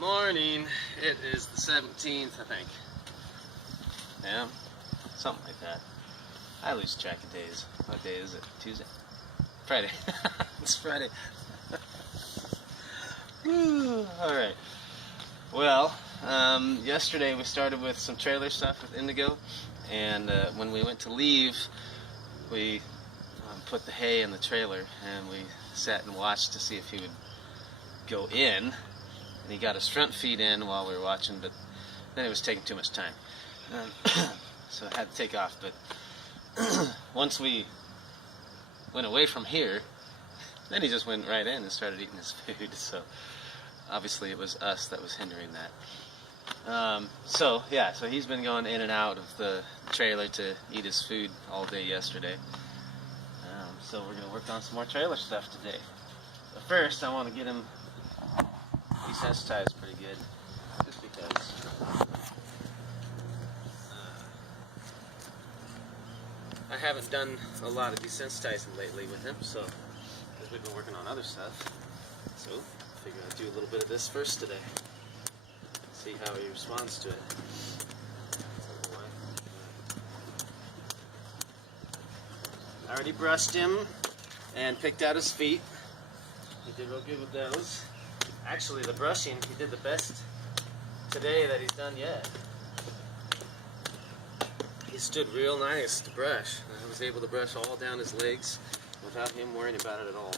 Morning. It is the 17th, I think. Yeah, something like that. I lose track of days. What day is it? Tuesday? Friday. It's Friday. Alright. Well, yesterday we started with some trailer stuff with Indigo, and when we went to leave, we put the hay in the trailer, and we sat and watched to see if he would go in. And he got his front feet in while we were watching, but then it was taking too much time. So I had to take off, but once we went away from here, then he just went right in and started eating his food. So obviously it was us that was hindering that. So he's been going in and out of the trailer to eat his food all day yesterday. So we're going to work on some more trailer stuff today. But first I want to get him desensitized pretty good, just because I haven't done a lot of desensitizing lately with him, so because we've been working on other stuff. So I figured I'd do a little bit of this first today, see how he responds to it. I already brushed him and picked out his feet. He did real good with those. Actually, the brushing, he did the best today that he's done yet. He stood real nice to brush. I was able to brush all down his legs without him worrying about it at all.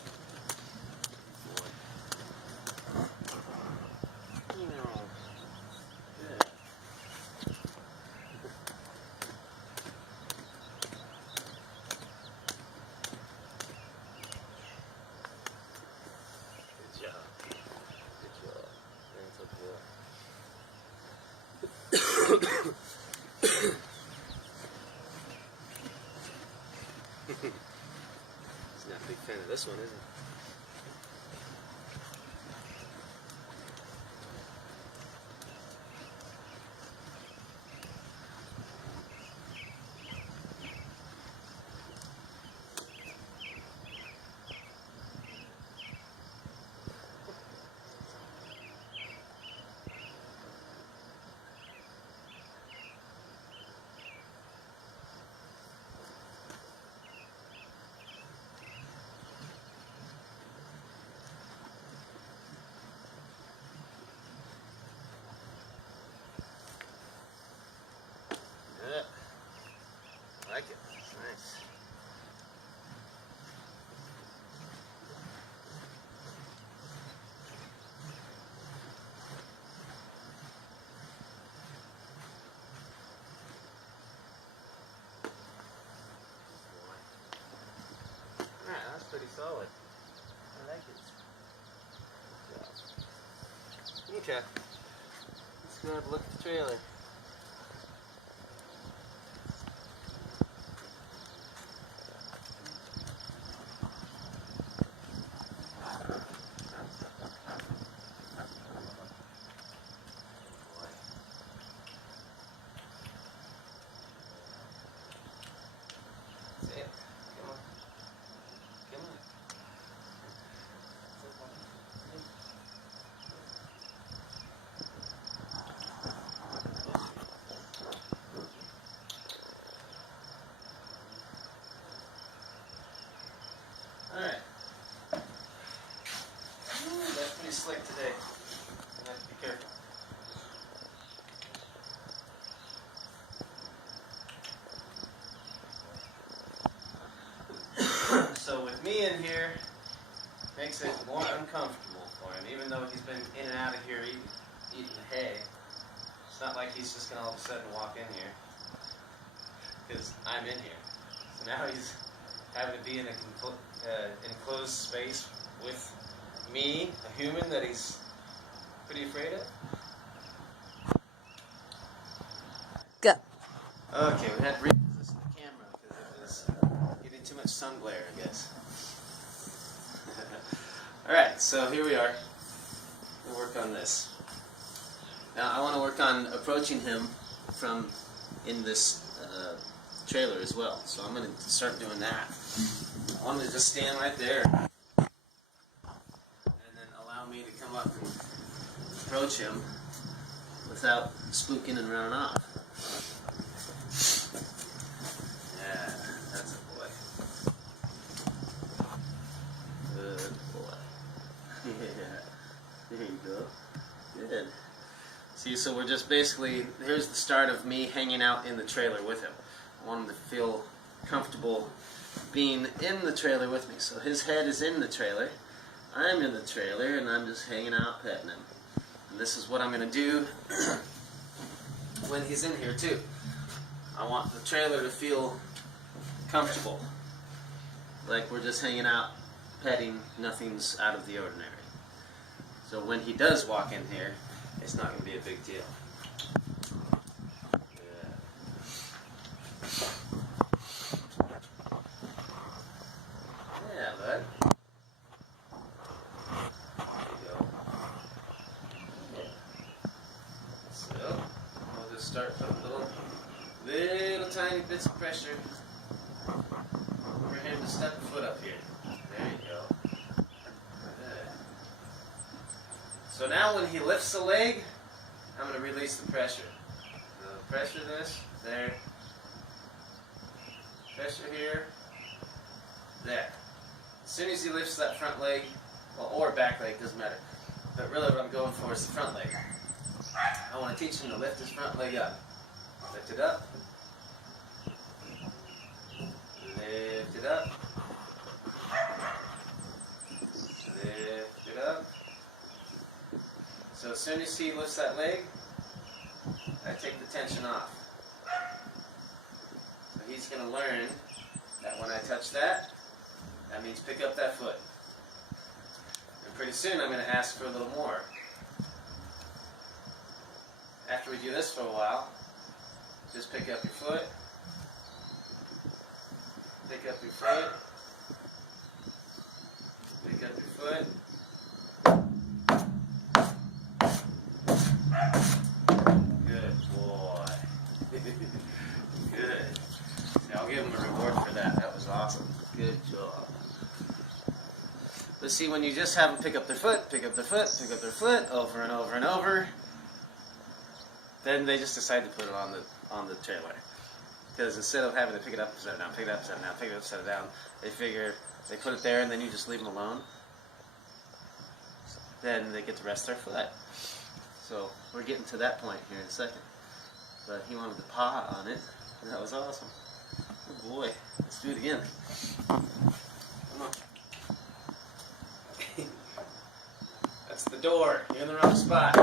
He's not a big fan of this one, is he? I like it. It's nice. Alright, that's pretty solid. I like it. Okay. Let's go have a look at the trailer. Alright. That's pretty slick today. I have to be careful. So with me in here, makes it more uncomfortable for him, even though he's been in and out of here eating the hay. It's not like he's just going to all of a sudden walk in here, because I'm in here. So now he's having to be in an enclosed space with me, a human that he's pretty afraid of. Go. Okay, we had to reposition the camera because it was getting too much sun glare, I guess. Alright, so here we are. We'll work on this. Now I want to work on approaching him from in this trailer as well. So I'm going to start doing that. I want to just stand right there and then allow me to come up and approach him without spooking and running off. Yeah, that's a boy. Good boy. Yeah, there you go. Good. See, so we're just basically, here's the start of me hanging out in the trailer with him. I want him to feel comfortable being in the trailer with me. So his head is in the trailer, I'm in the trailer, and I'm just hanging out petting him. And this is what I'm going to do when he's in here too. I want the trailer to feel comfortable. Like we're just hanging out, petting, nothing's out of the ordinary. So when he does walk in here, it's not going to be a big deal. Yeah. Yeah, bud. There you go. Yeah. So, we'll just start putting little tiny bits of pressure for him to step a foot up here. There you go. So now when he lifts the leg, I'm going to release the pressure. So pressure this, there. Pressure here, there. As soon as he lifts that front leg, well, or back leg, doesn't matter. But really what I'm going for is the front leg. I want to teach him to lift his front leg up. Lift it up. Lift it up. Lift it up. So as soon as he lifts that leg, I take the tension off. So he's going to learn that when I touch that, that means pick up that foot. And pretty soon I'm going to ask for a little more. After we do this for a while, just pick up your foot. Pick up your foot. Pick up your foot. Good boy. Good. See, I'll give him a reward for that. That was awesome. Good job. But see, when you just have them pick up their foot, pick up their foot, pick up their foot, over and over and over, then they just decide to put it on the trailer. Because instead of having to pick it up, set it down, pick it up, set it down, pick it up, set it down, they figure they put it there and then you just leave them alone. Then they get to rest their foot. So we're getting to that point here in a second. But he wanted to paw on it, and that was awesome. Good boy. Let's do it again. Come on. That's the door. You're in the wrong spot.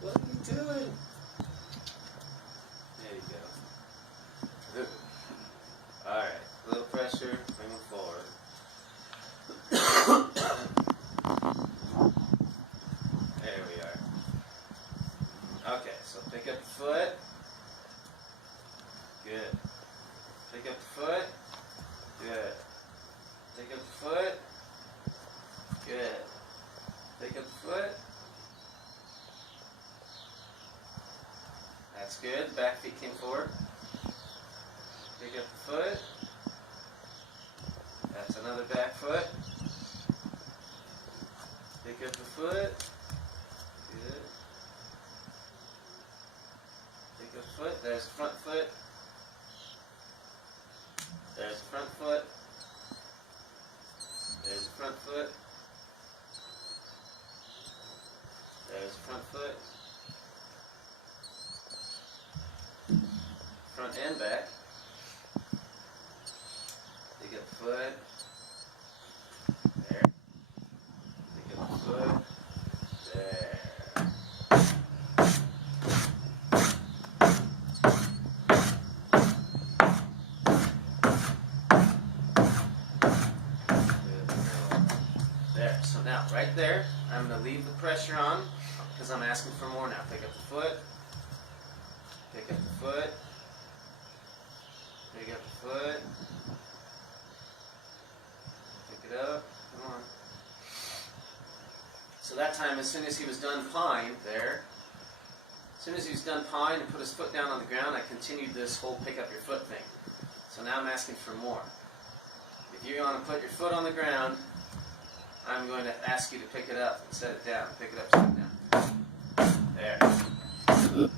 What are you doing? There you go. Alright, a little pressure, bring him forward. There we are. Okay, so pick up the foot. Good. Pick up the foot. Good. Pick up the foot. Good. Pick up the foot. That's good. Back feet came forward. Pick up the foot. That's another back foot. Pick up the foot. Good. Pick up the foot. There's the front foot. There's the front foot. There's the front foot. There's the front foot. Front and back. Pick up the foot. There. Pick up the foot. There. There. So now, right there, I'm going to leave the pressure on because I'm asking for more now. Pick up the foot. Pick up the foot. Pick up the foot. Pick it up. Come on. So that time, as soon as he was done pawing there, as soon as he was done pawing and put his foot down on the ground, I continued this whole pick up your foot thing. So now I'm asking for more. if you want to put your foot on the ground, I'm going to ask you to pick it up and set it down. Pick it up, set it down. There. So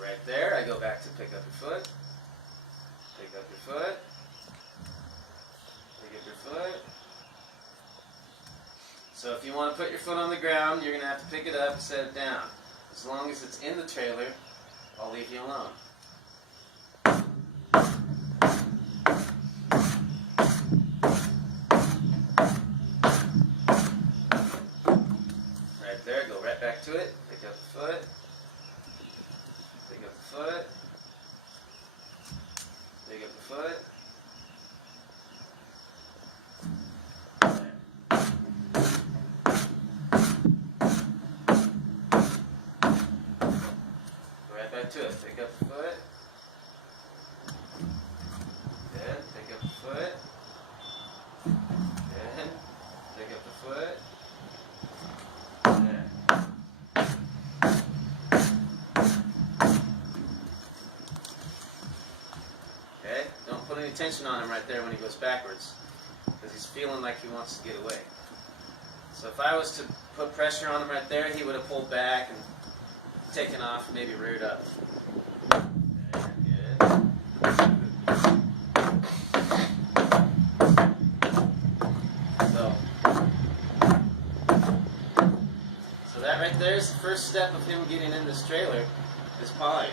right there, I go back to pick up your foot. Pick up your foot. Pick up your foot. So if you want to put your foot on the ground, you're going to have to pick it up and set it down. As long as it's in the trailer, I'll leave you alone. Right there, go right back to it. Pick up the foot. Pick up the foot. Pick up the foot. To it. Pick up the foot. Good. Pick up the foot. Good. Pick up the foot. There. Okay. Don't put any tension on him right there when he goes backwards, because he's feeling like he wants to get away. So if I was to put pressure on him right there, he would have pulled back and taken off, maybe reared up. There, good. So that right there is the first step of him getting in this trailer, is pawing.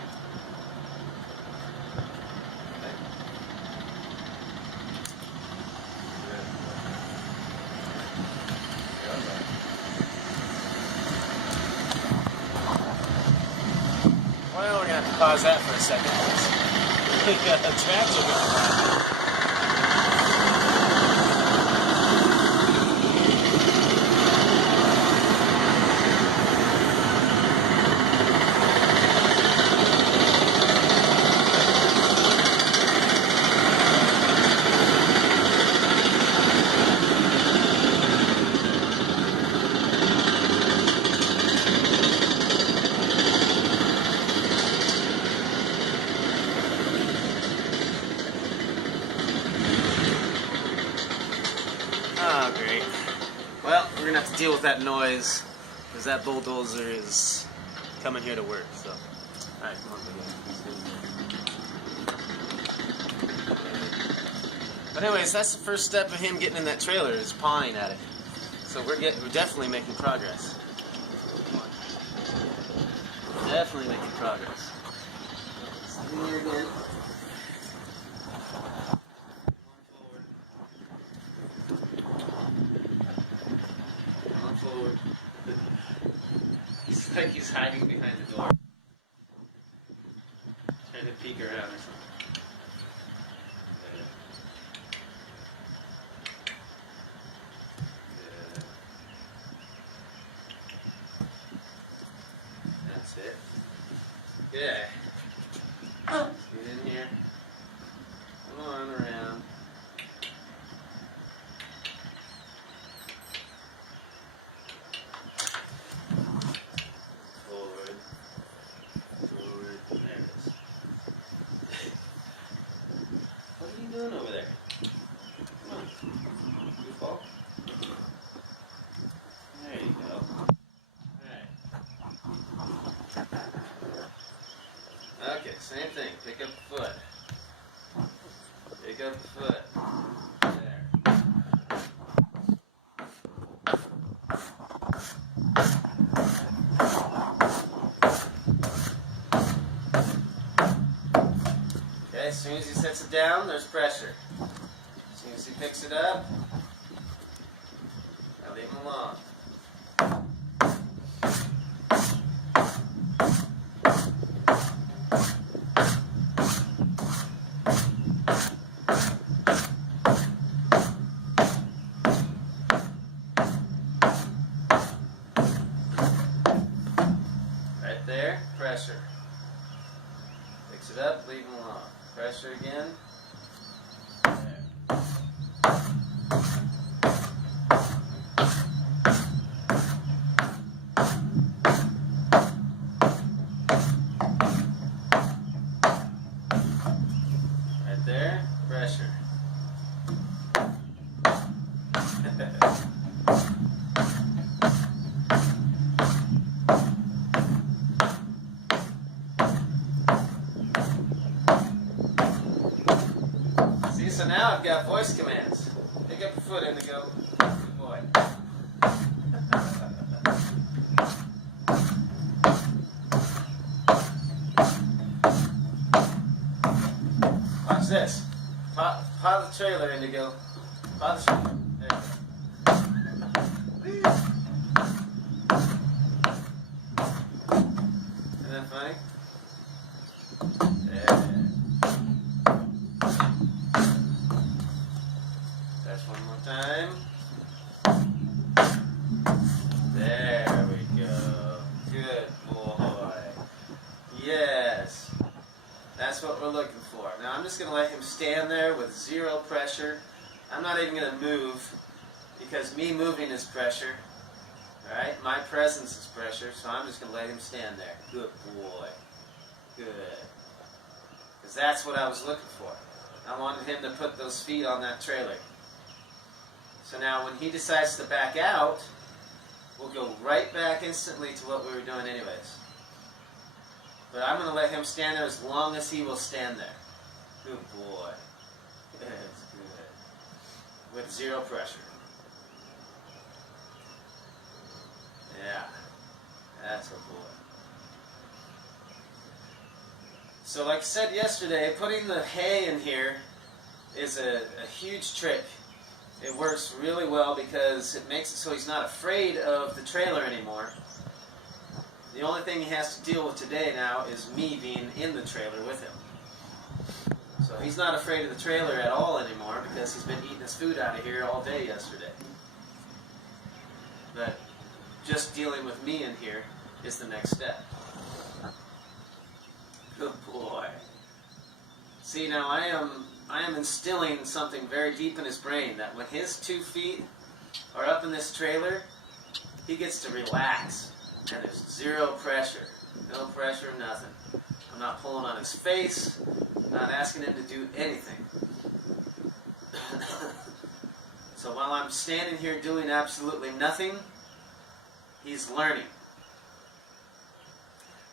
Well, we're going to have to pause that for a second. We've got a tractor going on. Oh, great. Well, we're going to have to deal with that noise, because that bulldozer is coming here to work, so. Alright, come on, buddy. But anyways, that's the first step of him getting in that trailer, is pawing at it. So we're definitely making progress. Come on. Definitely making progress. Stand here again. Forward. It's like he's hiding behind the door. Trying to peek around or something. Good. Good. That's it. Yeah. Get in here. Come on around. Doing over there? Come on. Good ball. There you go. Alright. Okay, same thing. Pick up the foot. Pick up the foot. There. Okay, as soon as he sets it down, there's pressure. As soon as he picks it up, I leave him alone. Right there, pressure. Picks it up, leave him alone. Pressure again. There. so now I've got voice commands. Pick up your foot, Indigo. Good boy. Watch this. Paw the trailer, Indigo. Paw the trailer. There you go. Isn't that funny? There. That's one more time. There we go. Good boy. Yes. That's what we're looking for. Now I'm just going to let him stand there with zero pressure. I'm not even going to move because me moving is pressure. Alright? My presence is pressure, so I'm just going to let him stand there. Good boy. Good. Because that's what I was looking for. I wanted him to put those feet on that trailer. So now when he decides to back out, we'll go right back instantly to what we were doing anyways. But I'm going to let him stand there as long as he will stand there. Good boy. That's good. With zero pressure. Yeah. That's a boy. So like I said yesterday, putting the hay in here is a huge trick. It works really well because it makes it so he's not afraid of the trailer anymore. The only thing he has to deal with today now is me being in the trailer with him. So he's not afraid of the trailer at all anymore because he's been eating his food out of here all day yesterday. But just dealing with me in here is the next step. Good boy. See, now I am instilling something very deep in his brain that when his 2 feet are up in this trailer, he gets to relax. And there's zero pressure. No pressure, nothing. I'm not pulling on his face, not asking him to do anything. So while I'm standing here doing absolutely nothing, he's learning.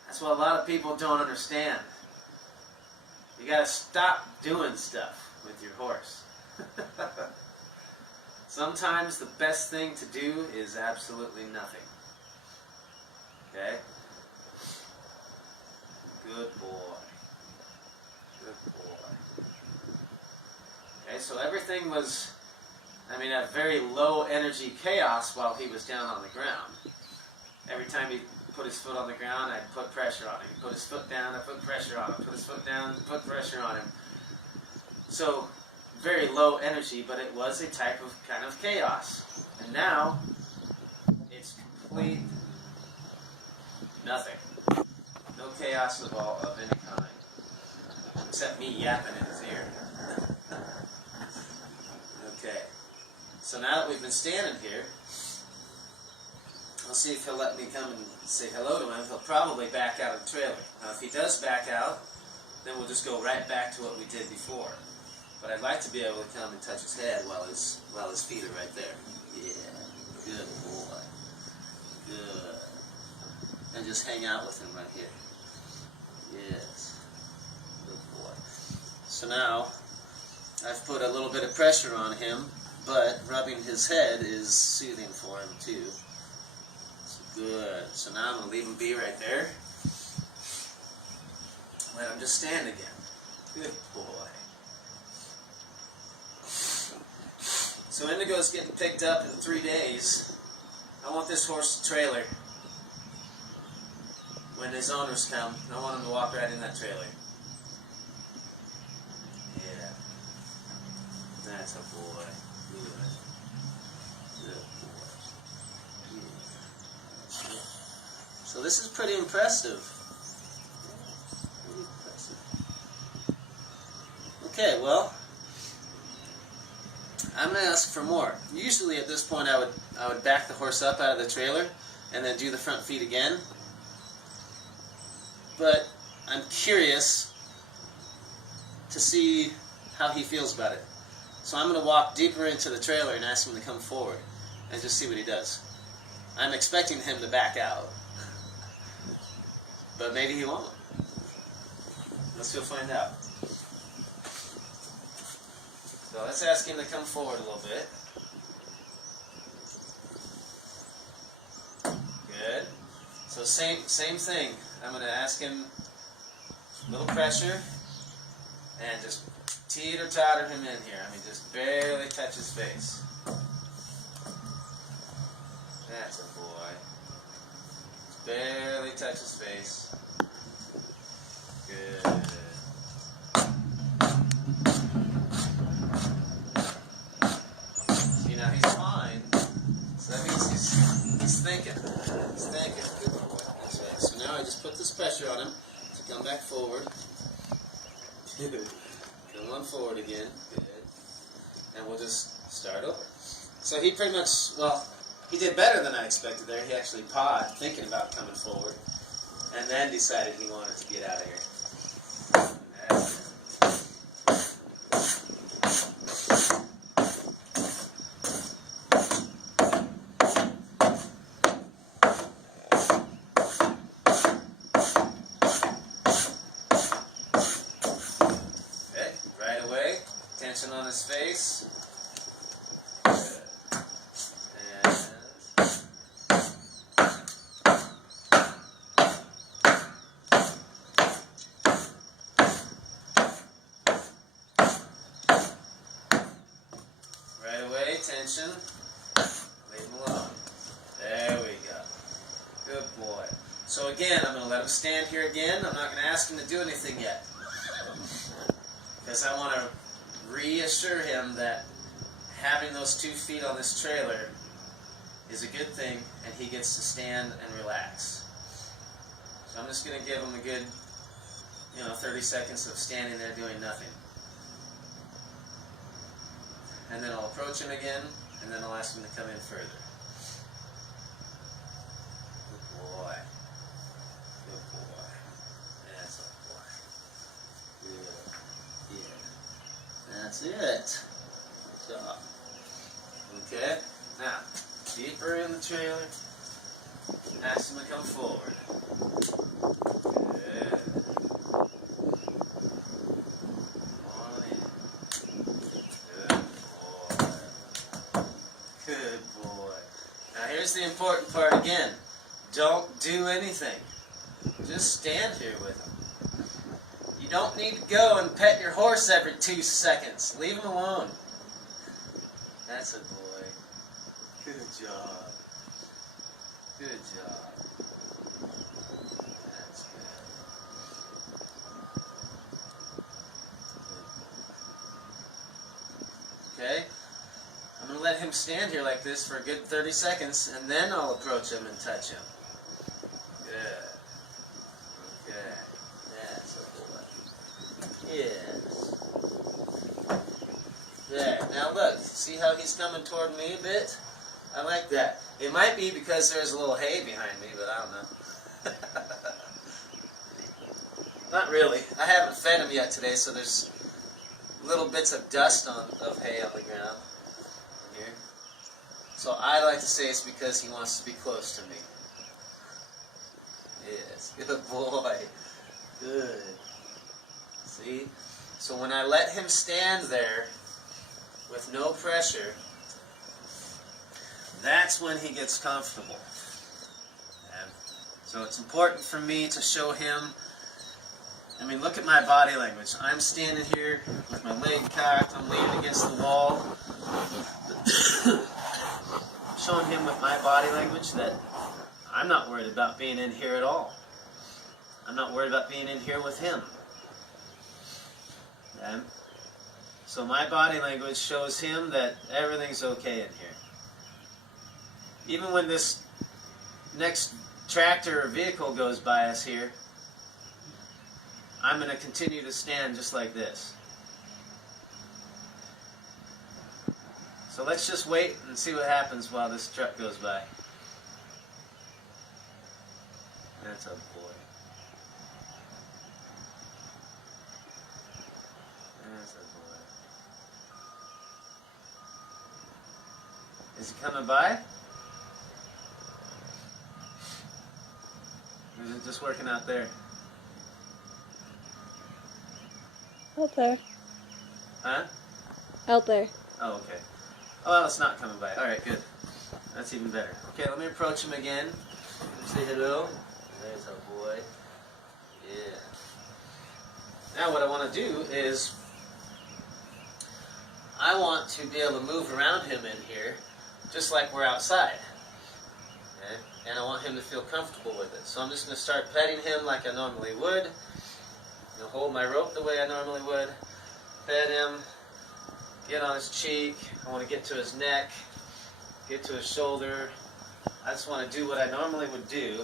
That's what a lot of people don't understand. You gotta stop doing stuff with your horse. Sometimes the best thing to do is absolutely nothing. Okay? Good boy. Good boy. Okay, so everything was, at very low energy chaos while he was down on the ground. Every time he put his foot on the ground, I'd put pressure on him. He put his foot down, I put pressure on him. Put his foot down, put pressure on him. So, very low energy, but it was a type of kind of chaos. And now, it's complete nothing. No chaos of any kind. Except me yapping in his ear. Okay. So now that we've been standing here, I'll see if he'll let me come and say hello to him. He'll probably back out of the trailer. Now if he does back out, then we'll just go right back to what we did before. But I'd like to be able to come and touch his head while his feet are right there. Yeah. Good boy. Good. And just hang out with him right here. Yes. Good boy. So now, I've put a little bit of pressure on him, but rubbing his head is soothing for him too. So good. So now I'm going to leave him be right there. Let him just stand again. Good boy. So Indigo's getting picked up in 3 days. I want this horse to trailer. When his owners come, I want him to walk right in that trailer. Yeah. That's a boy. Good. Good boy. Yeah. So this is pretty impressive. Pretty impressive. Okay, well, I'm going to ask for more. Usually at this point I would back the horse up out of the trailer and then do the front feet again. But I'm curious to see how he feels about it. So I'm going to walk deeper into the trailer and ask him to come forward and just see what he does. I'm expecting him to back out. But maybe he won't. Let's go find out. So let's ask him to come forward a little bit. Good. So same thing. I'm going to ask him a little pressure and just teeter-totter him in here. I mean, just barely touch his face. That's a boy. Just barely touch his face. Good. See, now he's fine. So that means he's thinking. He's thinking. Good boy. That's right. So now I just put this pressure on him to come back forward. Come on forward again. Good. And we'll just start over. So he pretty much, well, he did better than I expected there. He actually pawed, thinking about coming forward, and then decided he wanted to get out of here. Okay, right away, tension on his face. Tension. Leave him alone. There we go. Good boy. So again, I'm going to let him stand here again. I'm not going to ask him to do anything yet. Because I want to reassure him that having those 2 feet on this trailer is a good thing, and he gets to stand and relax. So I'm just going to give him a good, 30 seconds of standing there doing nothing. And then I'll approach him again, and then I'll ask him to come in further. Good boy. Good boy. That's a boy. Good. Yeah. That's it. Good job. Okay. Now, deeper in the trailer. Ask him to come forward. Good boy. Now here's the important part again. Don't do anything. Just stand here with him. You don't need to go and pet your horse every 2 seconds. Leave him alone. That's a boy. Good job. Good job. That's good. Okay? I'm going to let him stand here like this for a good 30 seconds, and then I'll approach him and touch him. Good. Okay. That's a boy. Yes. There. Now look. See how he's coming toward me a bit? I like that. It might be because there's a little hay behind me, but I don't know. Not really. I haven't fed him yet today, so there's little bits of dust of hay on the ground. Here. So I like to say it's because he wants to be close to me. Yes, good boy. Good. See? So when I let him stand there with no pressure, that's when he gets comfortable. And so it's important for me to show him, I mean, look at my body language. I'm standing here with my leg cocked, I'm leaning against the wall. I'm showing him with my body language that I'm not worried about being in here at all. I'm not worried about being in here with him. And so my body language shows him that everything's okay in here. Even when this next tractor or vehicle goes by us here, I'm going to continue to stand just like this. So let's just wait and see what happens while this truck goes by. That's a boy. That's a boy. Is he coming by? Or is it just working out there? Out there. Huh? Helper. Oh, okay. Oh, well, it's not coming by. All right, good. That's even better. Okay, let me approach him again. Say hello. There's our boy. Yeah. Now what I want to do is I want to be able to move around him in here just like we're outside. Okay? And I want him to feel comfortable with it. So I'm just going to start petting him like I normally would. Hold my rope the way I normally would. Pet him. Get on his cheek. I want to get to his neck. Get to his shoulder. I just want to do what I normally would do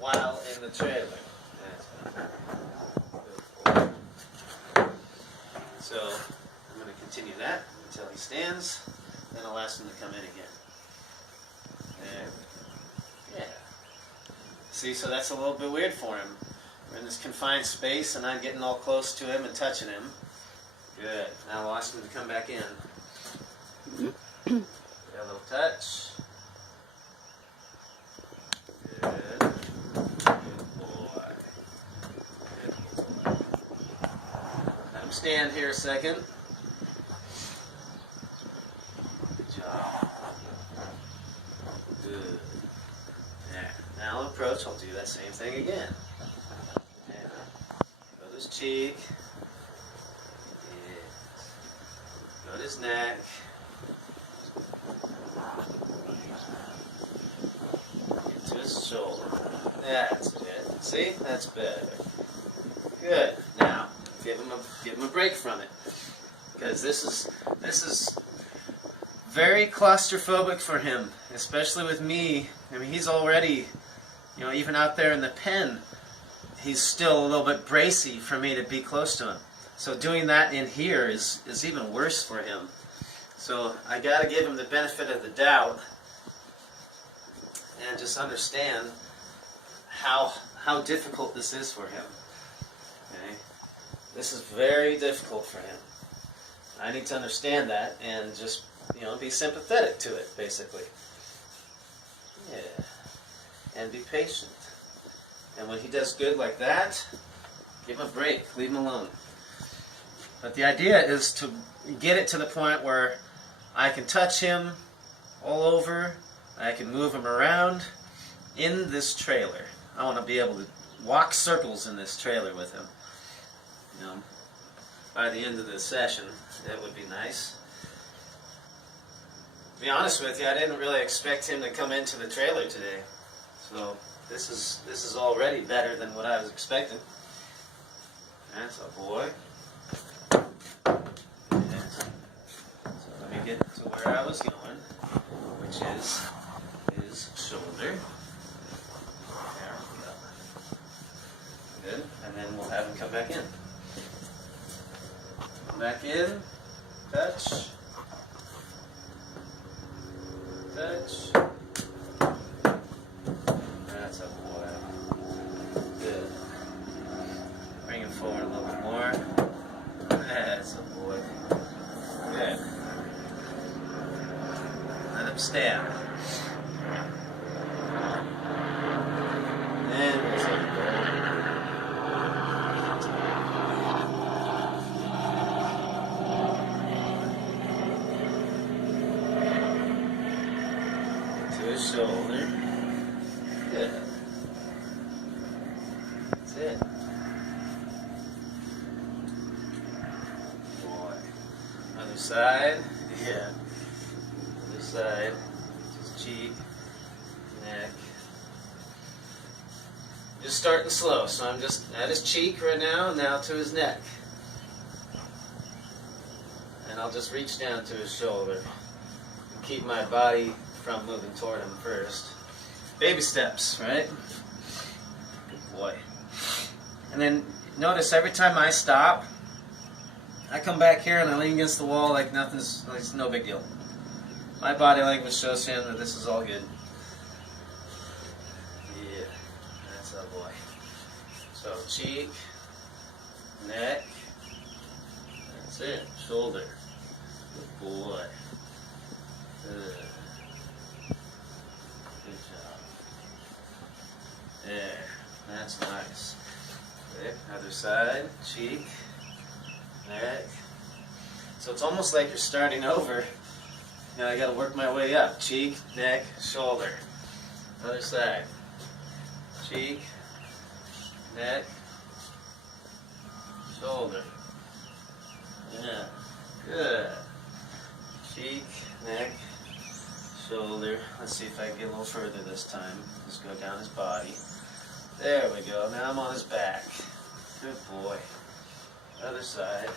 while in the trailer. So I'm going to continue that until he stands. Then I'll ask him to come in again. There. Yeah. See, so that's a little bit weird for him. We're in this confined space and I'm getting all close to him and touching him. Good. Now I'll ask him to come back in. Get a little touch. Good. Good boy. Good boy. Let him stand here a second. Good job. Good. There. Now I'll approach. I'll do that same thing again. Go to his cheek. Yeah. Go to his neck. Get to his shoulder. That's it. See? That's better. Good. Now, give him a break from it. Because this is very claustrophobic for him, especially with me. I mean, he's already, even out there in the pen, he's still a little bit bracy for me to be close to him. So doing that in here is even worse for him. So I got to give him the benefit of the doubt and just understand how difficult this is for him. Okay? This is very difficult for him. I need to understand that and just, be sympathetic to it, basically. Yeah. And be patient. And when he does good like that, give him a break. Leave him alone. But the idea is to get it to the point where I can touch him all over. I can move him around in this trailer. I want to be able to walk circles in this trailer with him. By the end of the session, that would be nice. To be honest with you, I didn't really expect him to come into the trailer today. So this is already better than what I was expecting. That's a boy. Yes. So let me get to where I was going, which is his shoulder. There we go. Good. And then we'll have him come back in. Come back in. Touch. Touch. That's a boy. Good. Bring him forward a little bit more. That's a boy. Good. Let him stand. And there's a boy. To his shoulder. Good. That's it. Boy. Other side. Yeah. Other side. His cheek. Neck. Just starting slow. So I'm just at his cheek right now. Now to his neck. And I'll just reach down to his shoulder. And keep my body from moving toward him first. Baby steps, right? Good boy. And then notice every time I stop, I come back here and I lean against the wall like it's no big deal. My body language shows him that this is all good. Yeah, that's a boy. So cheek, neck, that's it, shoulder. Good boy. Good. Good job. There. That's nice. Okay. Other side. Cheek. Neck. So it's almost like you're starting over. Now I gotta work my way up. Cheek, neck, shoulder. Other side. Cheek, neck, shoulder. Yeah, good. Cheek, neck, shoulder. Let's see if I can get a little further this time. Just go down his body. There we go. Now I'm on his back. Good boy. Other side.